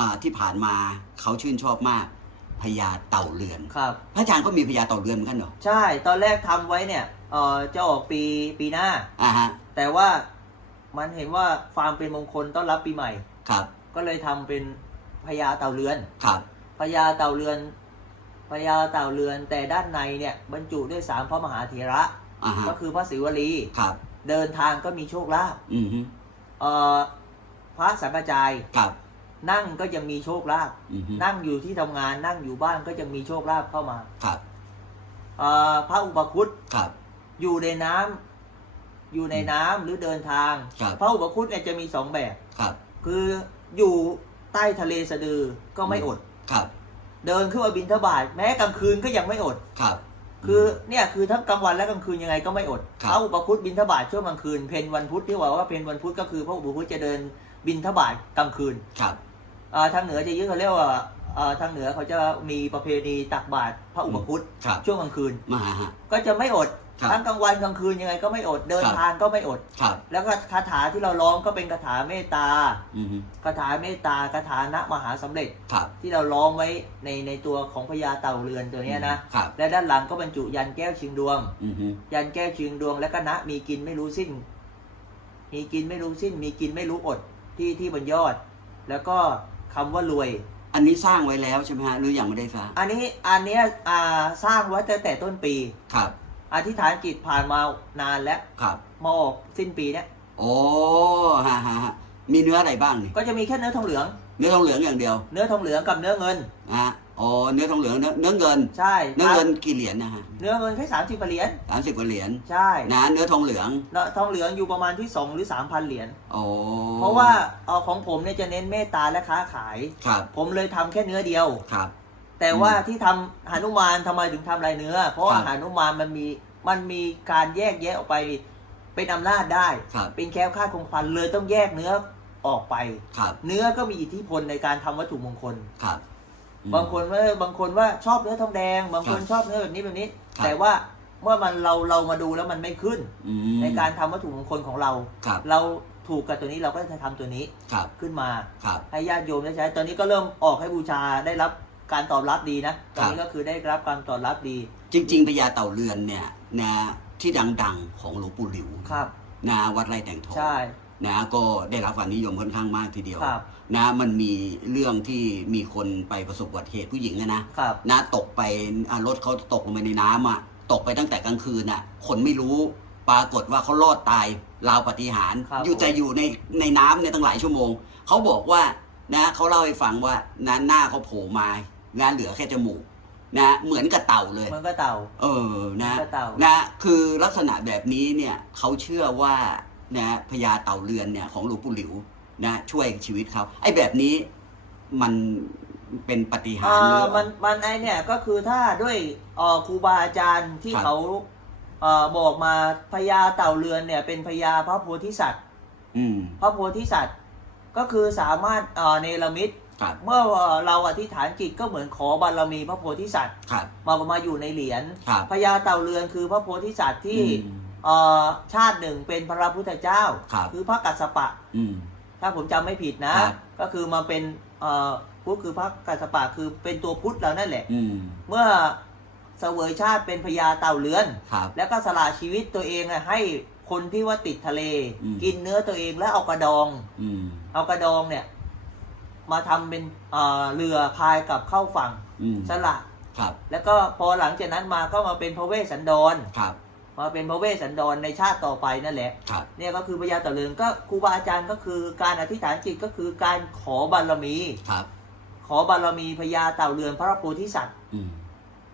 อ่าที่ผ่านมาเขาชื่นชอบมากพญาเต่าเรือน ครับ พระอาจารย์ก็มีพญาเต่าเรือนเหมือนกันเหรอ ใช่ตอนแรกทำไว้เนี่ยเออจะออกปีปีหน้า อ่าฮะ แต่ว่ามันเห็นว่าฟาร์มเป็นมงคลต้อนรับปีใหม่ ครับ ก็เลยทำเป็นพญาเต่าเรือนครับ พญาเต่าเรือนพญาเต่าเรือนแต่ด้านในเนี่ยบรรจุด้วยสามพระมหาเถระ อ่าฮะ ก็คือพระศิวลี ครับ เดินทางก็มีโชคลาภอืมฮึเอ่อพระสังฆจาย ครับ นั่งก็ยังมีโชคลาภอืมฮึนั่งอยู่ที่ทำงานนั่งอยู่บ้านก็ยังมีโชคลาภเข้ามาครับเอ่อพระอุปคุตครับ อยู่ในน้ำอยู่ในน้ำหรือเดินทางครับ พระอุปคุตเนี่ยจะมีสองแบบ ครับคืออยู่ใต้ทะเลสะดือก็ไม่อด ครับเดินขึ้นมาบินทบาทแม้กลางคืนก็ยังไม่อด ครับ คือเนี่ยคือทั้งกลางวันและกลางคืนยังไงก็ไม่อดครับ พระอุปคุตบินทบาทช่วงกลางคืนเพนวันพุธที่ว่าว่าเพนวันพุธก็คือพระอุปคุตจะเดินบินทบาทกลางคืน ครับอ่า ทางเหนือจะยึดเขาเรียกว่าอ่าทางเหนือเขาจะมีประเพณีตักบาตรพระอุปคุตครับช่วงกลางคืนมาฮะก็จะไม่อดครับทั้งกลางวันกลางคืนยังไงก็ไม่อดเดินครับทางก็ไม่อดครับแล้วก็คาถาที่เราร้องก็เป็นคาถาเมตตาอืมฮึคาถาเมตตาคาถานะมหาสำเร็จครับที่เราร้องไว้ในในตัวของพญาเต่าเรือนตัวเนี้ยนะครับและด้านหลังก็บรรจุยันแก้วชิงดวงอืมฮึยันแก้วชิงดวงและก็นะมีกินไม่รู้สิ้น มีกินไม่รู้สิ้น มีกินไม่รู้อดที่ที่บนยอด แล้วก็ คำว่ารวย อันนี้สร้างไว้แล้วใช่ไหมฮะหรือยังไม่ได้สร้างอันนี้อันเนี้ยอ่าสร้างไว้ตั้งแต่ต้นปี ครับ อธิษฐานจิตผ่านมานานแล้วครับมาออกสิ้นปีเนี้ยโอ้ฮะฮะฮะมีเนื้ออะไรบ้างนี่ก็จะมีแค่เนื้อทองเหลือง เนื้อทองเหลืองอย่างเดียว เนื้อทองเหลืองกับเนื้อเงินนะฮะอ๋อเนื้อทองเหลืองเนื้อเนื้อเงิน ใช่เนื้อเงินกี่เหรียญนะฮะเนื้อเงินแค่สามสิบเหรียญสามสิบกว่าเหรียญใช่นะเนื้อทองเหลืองเนื้อทองเหลืองอยู่ประมาณที่สองหรือสามพันเหรียญโอ้เพราะว่าเอาของผมเนี่ยจะเน้นเมตตาและค้าขายครับผมเลยทำแค่เนื้อเดียวครับ แต่ว่าที่ทำหานุมานทำไมถึงทำลายเนื้อ เพราะว่าครับหานุมานมันมีมันมีการแยกแยะออกไปเป็นอำนาจได้ครับเป็นแคล้วคลาดคงพันเลยต้องแยกเนื้อ ออกไป ครับเนื้อก็มีอิทธิพลในการทำวัตถุมงคล ครับอืม บางคนว่าบางคนว่าชอบเนื้อทองแดง บางคนครับชอบเนื้อแบบนี้แบบนี้ ครับ แต่ว่าเมื่อมันเราเรามาดูแล้วมันไม่ขึ้น อืมในการทำวัตถุมงคลของเรา ครับเราถูกกับตัวนี้เราก็จะทำตัวนี้ครับขึ้นมา ครับ ให้ญาติโยมได้ใช้ ตอนนี้ก็เริ่มออกให้บูชาได้รับการตอบรับดีนะ ตอนนี้ครับก็คือได้รับการตอบรับดี จริงๆพญาเต่าเรือนเนี่ยนะที่ดังๆของหลวงปู่หลิวครับ นะวัดไร่แต่งทอง ใช่ นะก็ได้รับความนิยมค่อนข้างมากทีเดียวครับนะมันมีเรื่องที่มีคนไปประสบอุบัติเหตุผู้หญิงอะนะครับนะตกไปอะรถเขาตกลงไปในน้ำอะตกไปตั้งแต่กลางคืนอะ คนไม่รู้ปรากฏว่าเขารอดตายราวปาฏิหารย์ครับอยู่แต่อยู่ในในน้ำเนี่ยตั้งหลายชั่วโมงเขาบอกว่านะเขาเล่าให้ฟังว่านะหน้าเขาโผล่มานะเหลือแค่จมูกนะเหมือนกับเต่าเลยเหมันก็เต่า เออนะกระเต่านะ คือลักษณะแบบนี้เนี่ยเขาเชื่อว่า นะพญาเต่าเรือนเนี่ยของหลวงปู่หลิวนะช่วยชีวิตเขาไอ้แบบนี้มันเป็นปาฏิหารอ่าย์หรือมันมันไอเนี่ยก็คือถ้าด้วยเอ่อครูบาอาจารย์ที่ครับเขาเอ่อบอกมาพญาเต่าเรือนเนี่ยเป็นพญาพระโพธิสัตว์อืมพระโพธิสัตว์ก็คือสามารถเอ่อเนรมิตครับเมื่อเราอธิษฐานจิตก็เหมือนขอบารมีพระโพธิสัตว์ครับมามาอยู่ในเหรียญครับพญาเต่าเรือนคือพระโพธิสัตว์ที่อืมเอ่อ ชาติหนึ่งเป็นพระพุทธเจ้าครับอพระกัสสปะ อืม ถ้าผมจำไม่ผิดนะ ครับ ก็คือมาเป็นเอ่อพุทธคือพระกัสสปะคือเป็นตัวพุทธเรานั่นแหละ อืมเมื่อเสวยชาติเป็นพญาเต่าเรือน ครับ แล้วก็สละชีวิตตัวเองอะให้คนที่ว่าติดทะเล อืม กินเนื้อตัวเองแล้วเอากระดอง อืมเอากระดองเนี่ย มาทำเป็นเอ่อเรือพายกลับเข้าฝั่งอืมสละ ครับแล้วก็พอหลังจากนั้นมาก็มาเป็นพระเวสสันดร ครับ มาเป็นพระเวสสันดรในชาติต่อไปนั่นแหละ ครับ เนี่ยก็คือพญาเต่าเรือนก็ครูบาอาจารย์ก็คือการอธิษฐานจิตก็คือการขอบารมี ครับ ขอบารมีพญาเต่าเรือนพระโพธิสัตว์ อืม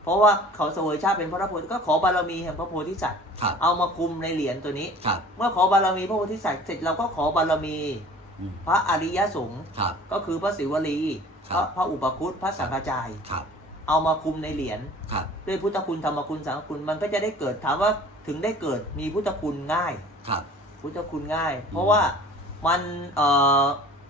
เพราะว่าเขาเสวยชาติเป็นพระโพธิก็ขอบารมีแห่งพระโพธิสัตว์ ครับ เอามาคุมในเหรียญตัวนี้ ครับ เมื่อขอบารมีพระโพธิสัตว์เสร็จเราก็ขอบารมี อืม พระอริยสงฆ์ครับ ก็คือพระศิวลีคพรัระบ พระอุปคุตพระสังฆจาย ครับ เอามาคุมในเหรียญ ครับ ด้วยพุทธคุณธรรมคุณสังฆคุณมันก็จะได้เกิดถามว่า ถึงได้เกิดมีพุทธคุณง่าย ครับ พุทธคุณง่าย เพราะว่ามันเอ่อ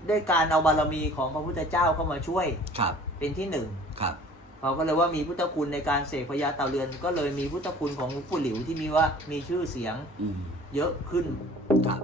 ได้การเอาบารมีของพระพุทธเจ้าเข้ามาช่วยครับ เป็นที่หนึ่งครับเขาก็เลยว่ามีพุทธคุณในการเสกพญาเต่าเรือน ก็เลยมีพุทธคุณของหลวงปู่หลิวที่มีว่ามีชื่อเสียงอืมเยอะขึ้น ครับ